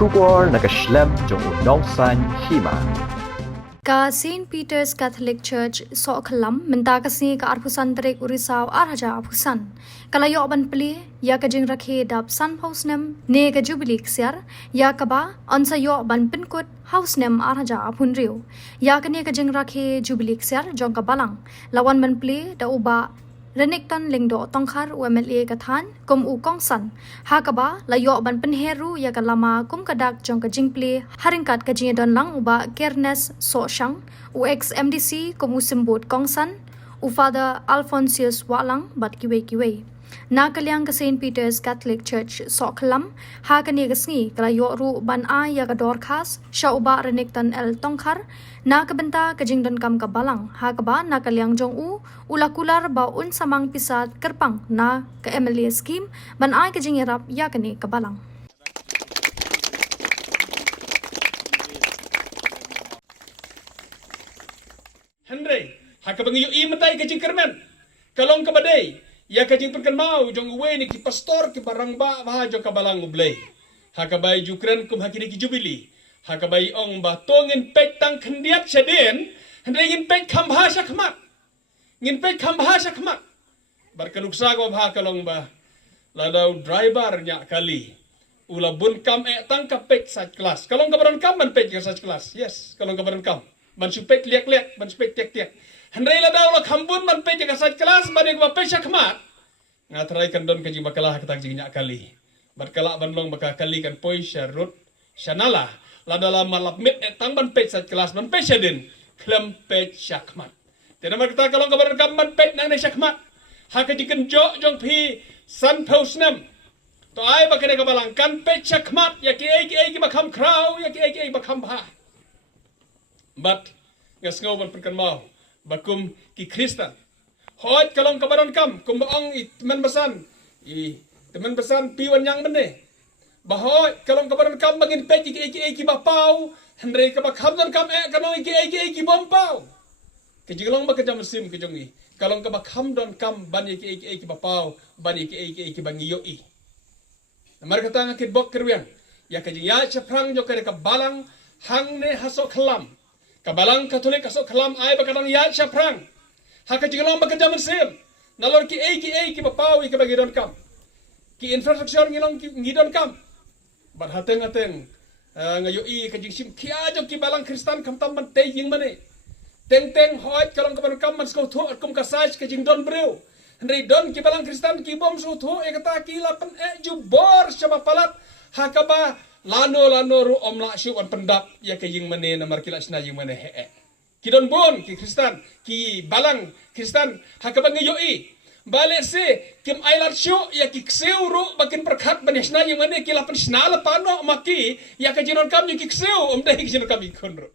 Shubor nakaslem jong unong san hima. Ka St. Peter's Catholic Church so kelam menta kasi ka arpusan trek urisau arhaja arpusan kalayo ban pli ya ka jing rakhe dap san house nem ne ka jubilee ksiar ya ka ba onsa yo ban pinkut house nem arhaja apun riu ya ka ne ka jing rakhe jubilee ksiar jong ka balang lawan ban pli da uba Renekton lingdo tongkhar UMLA kathan kum u kongsan hakaba layo ban penheru ya kalama kum kadak jong ka jingple haringkat ka jingdon lang uba Kernes so shang u ex MDC kum usimbot kongsan u Father Alphonsius Walang bat kiwe na kalyang ka St. Peter's Catholic Church so khalam ha ka ne gasngi kalayo ru ban a ya ka dorkas sha uba Renekton el tongkhar na kabenta ka jingdon kam ka balang ha ka ba na kalyang jong u ulakular ba un samang pisat kerpang na ka MLA scheme ban ai ka jingirap ya ka ne ka balang Henry, hakabangi yu imatay ka jing kermen. Kalong ka baday, ya ka jing perkenmau jong uwe ni ki pastor ki barang ba ha jong ka balang ublay. Hakabay jukren kum hakini ki jubili. Hakabay ong ba tongin pek tang kendiat syadin, Henry ngin pek kam bahasa kemak. Ngin pek kam bahasa kemak. Barkanuksa ko ba kalong ba. Ladaw driver nya kali. Ula bun kam tang ka pek sat kelas. Kalong ka baron kam man pek ka sat kelas. Yes, kalong ka baron kam. Man supek liak-liak, man supek tiak-tiak. Henry la daw la kambun man pe jaga sat kelas bade ko pe syakmat. Ngatrai kan don kajing bakalah katang jing nyak kali. Barkala banlong baka kali kan poi syarut syanala. La dalam malap mit tang ban pe sat kelas man pe syadin. Klem pe syakmat. Tiada mar kata kalau kabar kam man pe nang ne syakmat. Ha ka jiken jo jong pi san posnem. To ai bakane ka balang kan pe syakmat ya ki ai bakam krau ya ki ai bakam ba. But ngas ngau ban perkan mau bakum ki Kristen. Hot kalong kabaron kam kum baong teman besan. Teman besan piwan yang mene. Bahoy kalong kabaron kam bagin pe ki bapau. Henry ka bakam don kam kanong ki bompau. Kejilong ba kejam sim kejongi. Kalong ka bakam don kam ban ki bapau ban ki bangi yoi. Namar kata ngakit bok kerwiang. Ya kejing ya chaprang jo ka balang hang ne hasok kelam. Kabalang Katolik kasok kelam ay bakadang yat siya prang. Haka jingalong bagajam sim. Nalor ki bapawi ka bagidon kam. Ki infrastruktur ngidon kam. Bar hateng ngayo ka jing sim kiajo ki balang Kristan kam tam man te jing mane. Teng hoit kalong kaban kam man sko thu kum kasaj ka jing don breu. Henry don ki balang Kristan ki bom su thu kata ki lapan jubor siya palat. Haka ba lano ru omla syuk an pendap ya ke jing mane na markila sna jing mane he. Ki don bon ki Kristan ki balang Kristan hakabang yoi. Bale se kim ailat syuk ya ki kseu ru bakin perkat banesna jing mane ki lapan sna la pano maki ya ke jinon kam ki kseu dai jinon kam ikon ru.